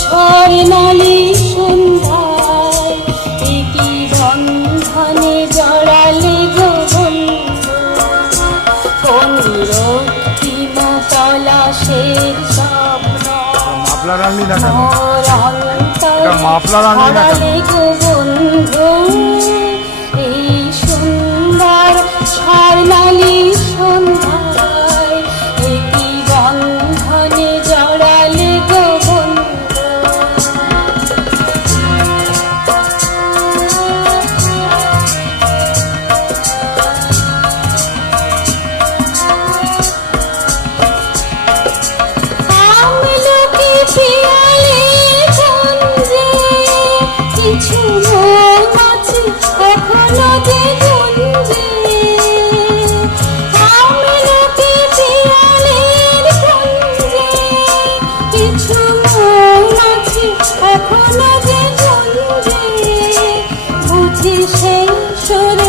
স্বর্ণালী সন্ধ্যায় একই বন্ধনে জড়ালে গো বন্ধু, কোন রক্তিম পলাশের স্বপ্ন মোর অন্তরে ছড়ালে গো বন্ধু। এই সুন্দর স্বর্ণালী সন্ধ্যায় একই বন্ধনে জড়ালে গো বন্ধু। আমলকি পিয়ালে গঞ্জে কিছু মৌমাছি এখনো যে গুঞ্জে, আমলকি পিয়ালের গঞ্জে কিছু মৌমাছি এখনো যে গুঞ্জে, বুঝি সেই সুর